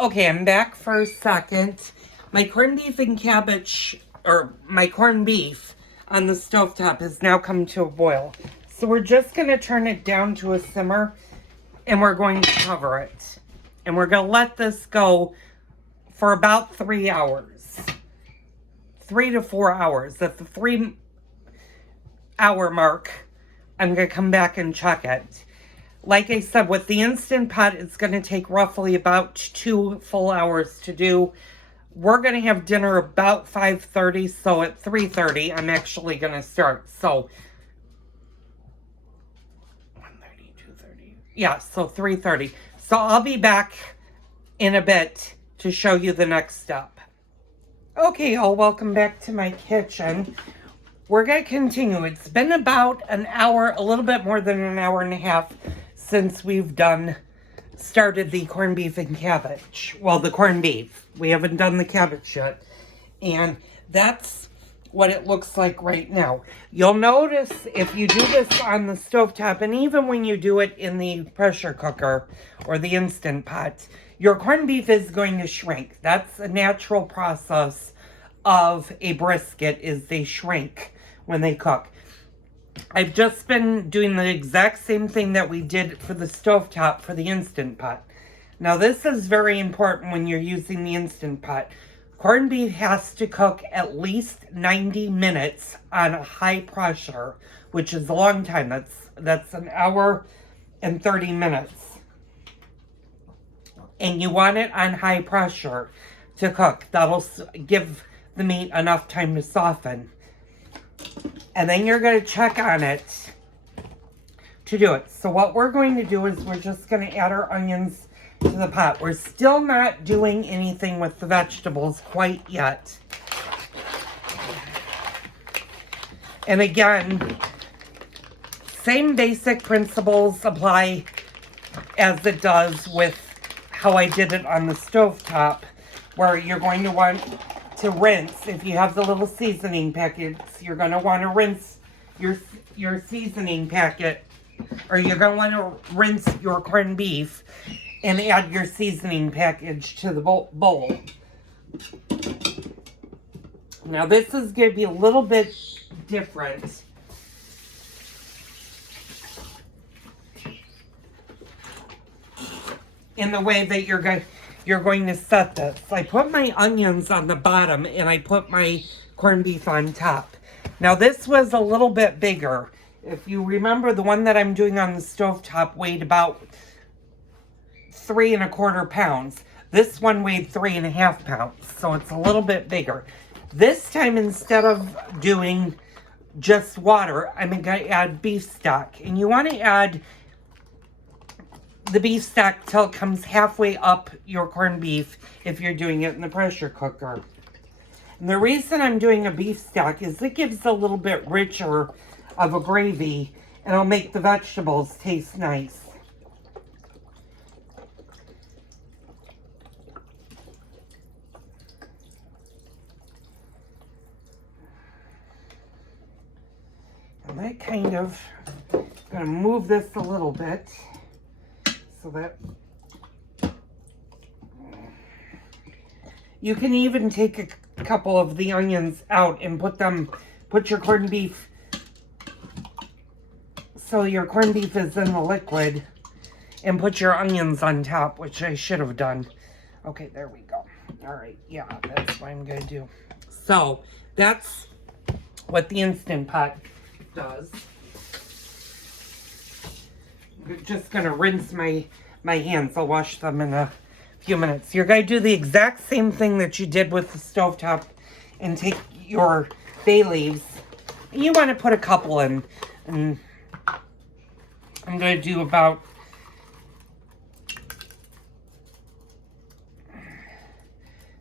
Okay, I'm back for a second. My corned beef and cabbage, or my corned beef on the stovetop has now come to a boil. So we're just going to turn it down to a simmer and we're going to cover it. And we're going to let this go for about 3 hours. 3 to 4 hours. At the 3-hour mark, I'm going to come back and check it. Like I said, with the Instant Pot, it's going to take roughly about 2 full hours to do. We're going to have dinner about 5:30, so at 3:30, I'm actually going to start. So, 1:30, 2:30. Yeah, so 3:30. So I'll be back in a bit to show you the next step. Okay, y'all, welcome back to my kitchen. We're going to continue. It's been about an hour, a little bit more than an hour and a half since we've started the corned beef and cabbage. Well, the corned beef. We haven't done the cabbage yet. And that's what it looks like right now. You'll notice if you do this on the stovetop, and even when you do it in the pressure cooker or the Instant Pot, your corned beef is going to shrink. That's a natural process of a brisket, is they shrink when they cook. I've just been doing the exact same thing that we did for the stovetop for the Instant Pot. Now this is very important when you're using the Instant Pot. Corned beef has to cook at least 90 minutes on a high pressure, which is a long time. That's an hour and 30 minutes. And you want it on high pressure to cook. That'll give the meat enough time to soften. And then you're going to check on it to do it. So what we're going to do is we're just going to add our onions to the pot. We're still not doing anything with the vegetables quite yet. And again, same basic principles apply as it does with how I did it on the stovetop, where you're going to want to rinse. If you have the little seasoning packets, you're going to want to rinse your seasoning packet, or you're going to want to rinse your corned beef and add your seasoning package to the bowl. Now this is going to be a little bit different. In the way that you're going to set this. I put my onions on the bottom and I put my corned beef on top. Now this was a little bit bigger. If you remember, the one that I'm doing on the stovetop weighed about 3¼ pounds. This one weighed 3½ pounds, so it's a little bit bigger. This time, instead of doing just water, I'm going to add beef stock. And you want to add the beef stock till it comes halfway up your corned beef if you're doing it in the pressure cooker. And the reason I'm doing a beef stock is it gives a little bit richer of a gravy and it'll make the vegetables taste nice. And I kind of going to move this a little bit so that you can even take a couple of the onions out and put your corned beef, so your corned beef is in the liquid, and put your onions on top, which I should have done. Okay, there we go. All right, yeah, that's what I'm going to do. So that's what the Instant Pot does. I'm just going to rinse my hands. I'll wash them in a few minutes. You're going to do the exact same thing that you did with the stovetop and take your bay leaves. And you want to put a couple in. And I'm going to do about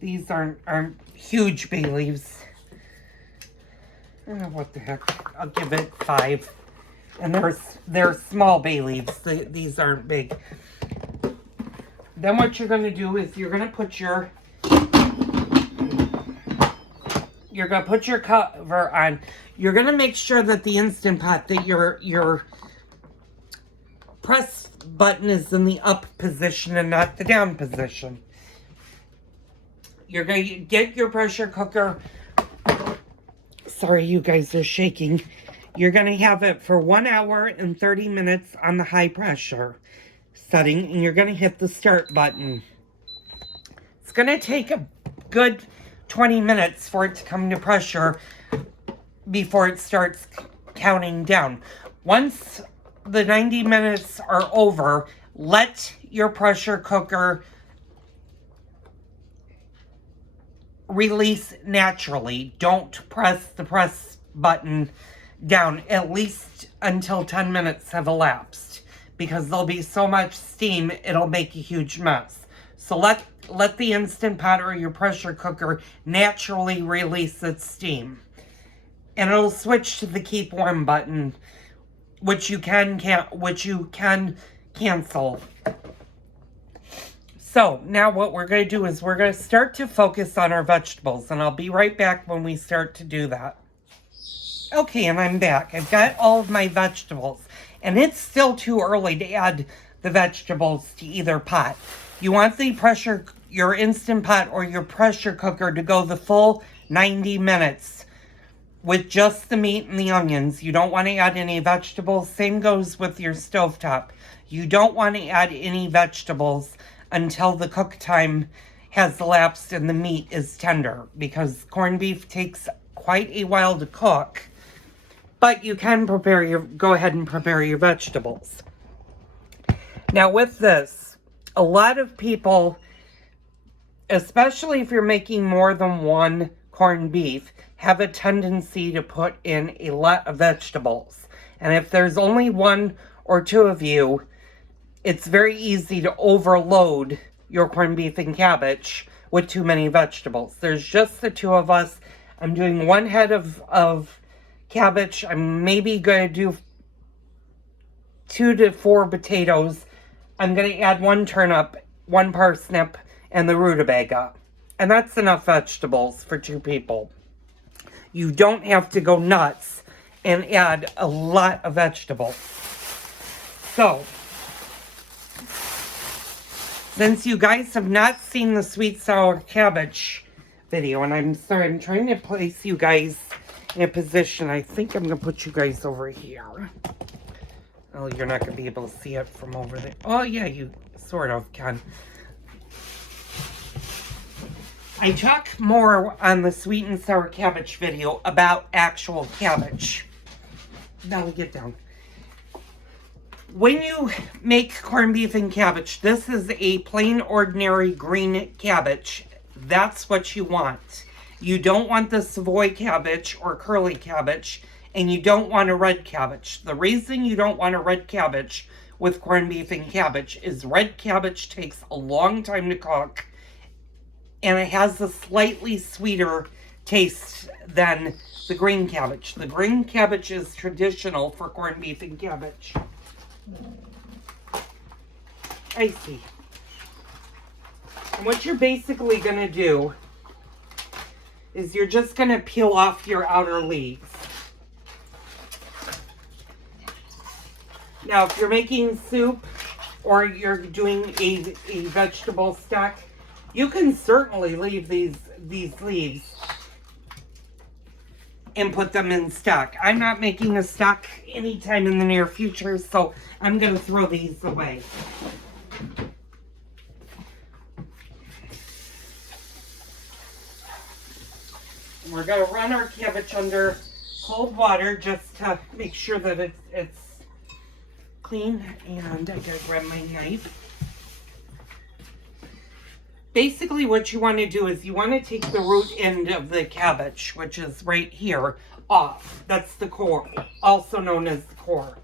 these aren't huge bay leaves. What the heck? I'll give it 5. And they're small bay leaves. These aren't big. Then what you're going to do is you're going to put your cover on. You're going to make sure that the Instant Pot, that your press button is in the up position and not the down position. You're going to get your pressure cooker. Sorry, you guys are shaking. You're going to have it for 1 hour and 30 minutes on the high pressure setting, and you're going to hit the start button. It's going to take a good 20 minutes for it to come to pressure before it starts counting down. Once the 90 minutes are over, let your pressure cooker release naturally. Don't press the press button down at least until 10 minutes have elapsed, because there'll be so much steam it'll make a huge mess. So let the Instant Pot or your pressure cooker naturally release its steam. And it'll switch to the keep warm button, which you can cancel. So now what we're going to do is we're going to start to focus on our vegetables, and I'll be right back when we start to do that. Okay, and I'm back. I've got all of my vegetables, and it's still too early to add the vegetables to either pot. You want your Instant Pot or your pressure cooker to go the full 90 minutes with just the meat and the onions. You don't want to add any vegetables. Same goes with your stovetop. You don't want to add any vegetables until the cook time has elapsed and the meat is tender, because corned beef takes quite a while to cook. But you can go ahead and prepare your vegetables. Now with this, a lot of people, especially if you're making more than one corned beef, have a tendency to put in a lot of vegetables. And if there's only one or two of you, it's very easy to overload your corned beef and cabbage with too many vegetables. There's just the two of us. I'm doing 1 head of cabbage. I'm maybe going to do 2 to 4 potatoes. I'm going to add 1 turnip, 1 parsnip, and the rutabaga. And that's enough vegetables for 2 people. You don't have to go nuts and add a lot of vegetables. So, since you guys have not seen the sweet sour cabbage video, and I'm sorry, I'm trying to place you guys in a position. I think I'm going to put you guys over here. Oh, you're not going to be able to see it from over there. Oh, yeah, you sort of can. I talk more on the sweet and sour cabbage video about actual cabbage. Now we get down. When you make corned beef and cabbage, this is a plain ordinary green cabbage. That's what you want. You don't want the Savoy cabbage or curly cabbage, and you don't want a red cabbage. The reason you don't want a red cabbage with corned beef and cabbage is red cabbage takes a long time to cook, and it has a slightly sweeter taste than the green cabbage. The green cabbage is traditional for corned beef and cabbage. I see. And what you're basically going to do is you're just going to peel off your outer leaves. Now, if you're making soup or you're doing a vegetable stock, you can certainly leave these leaves and put them in stock. I'm not making a stock anytime in the near future, so I'm going to throw these away. We're going to run our cabbage under cold water just to make sure that it's clean. And I got to grab my knife. Basically what you want to do is you want to take the root end of the cabbage, which is right here, off. That's the core, also known as the core.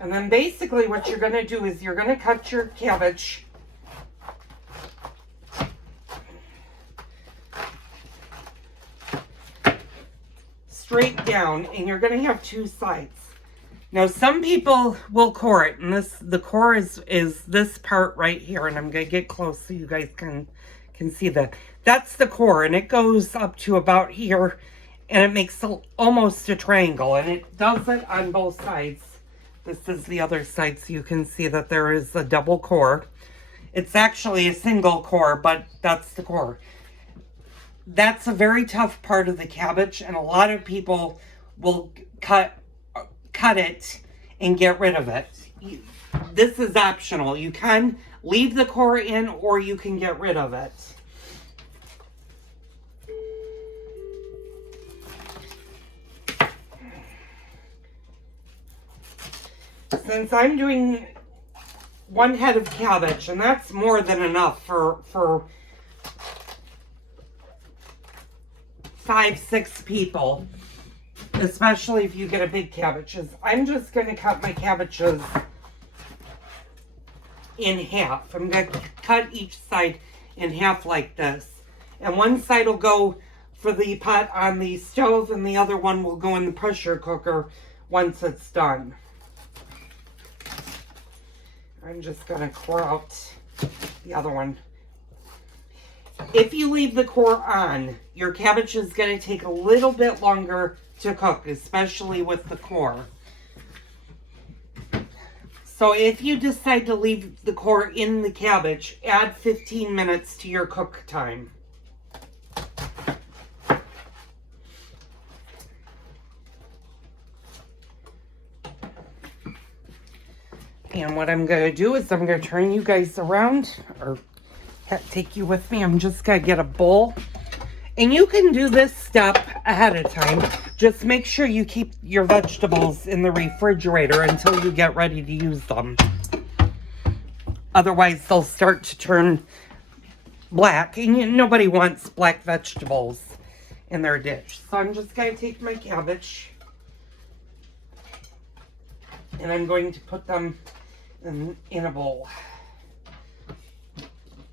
And then basically what you're going to do is you're going to cut your cabbage straight down, and you're going to have 2 sides. Now, some people will core it, and the core is this part right here, and I'm going to get close so you guys can see that. That's the core, and it goes up to about here, and it makes almost a triangle, and it does it on both sides This is the other side, so you can see that there is a double core. It's actually a single core, but that's the core. That's a very tough part of the cabbage, and a lot of people will cut it and get rid of it. This is optional. You can leave the core in, or you can get rid of it. Since I'm doing 1 head of cabbage, and that's more than enough for 5-6 people, especially if you get a big cabbages. I'm just going to cut my cabbages in half. I'm going to cut each side in half like this. And one side will go for the pot on the stove, and the other one will go in the pressure cooker once it's done. I'm just going to core out the other one. If you leave the core on, your cabbage is going to take a little bit longer to cook, especially with the core. So if you decide to leave the core in the cabbage, add 15 minutes to your cook time. And what I'm going to do is I'm going to turn you guys around, or take you with me. I'm just going to get a bowl. And you can do this step ahead of time. Just make sure you keep your vegetables in the refrigerator until you get ready to use them. Otherwise, they'll start to turn black. And nobody wants black vegetables in their dish. So I'm just going to take my cabbage. And I'm going to put them in a bowl.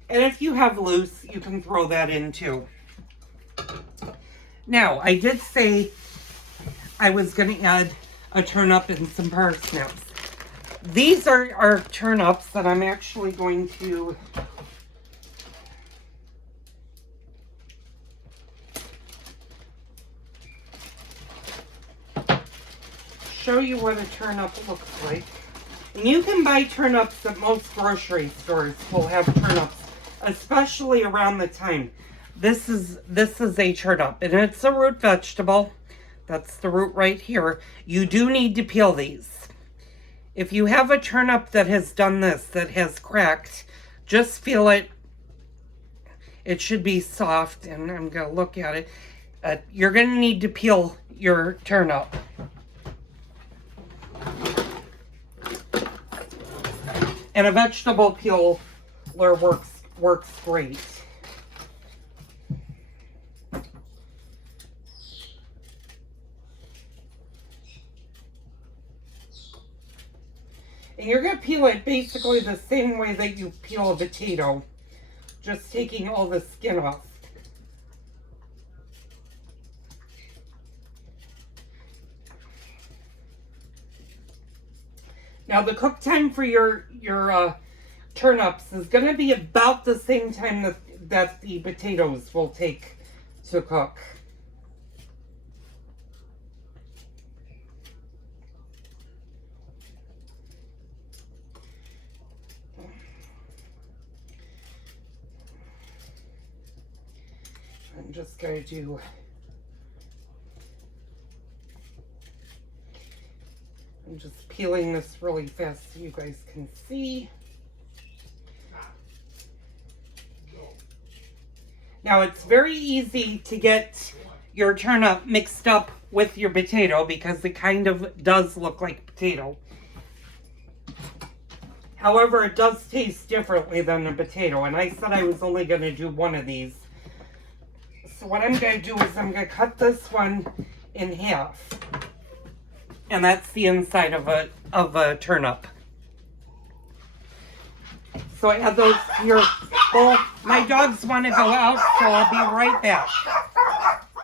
And if you have loose, you can throw that in too. Now, I did say I was going to add a turnip and some parsnips. These are turnips that I'm actually going to show you what a turnip looks like. And you can buy turnips at most grocery stores. Will have turnips, especially around the time. This is a turnip, and it's a root vegetable. That's the root right here. You do need to peel these. If you have a turnip that has done this, that has cracked, just feel it. It should be soft, and I'm going to look at it. You're going to need to peel your turnip. And a vegetable peeler works great. And you're going to peel it basically the same way that you peel a potato, just taking all the skin off. Now the cook time for your turnips is going to be about the same time that the potatoes will take to cook. I'm just going to do I'm just peeling this really fast so you guys can see. Now it's very easy to get your turnip mixed up with your potato because it kind of does look like potato. However, it does taste differently than a potato, and I said I was only going to do one of these. So what I'm going to do is I'm going to cut this one in half. And that's the inside of a turnip. So I add those to your bowl. My dogs want to go out, so I'll be right back.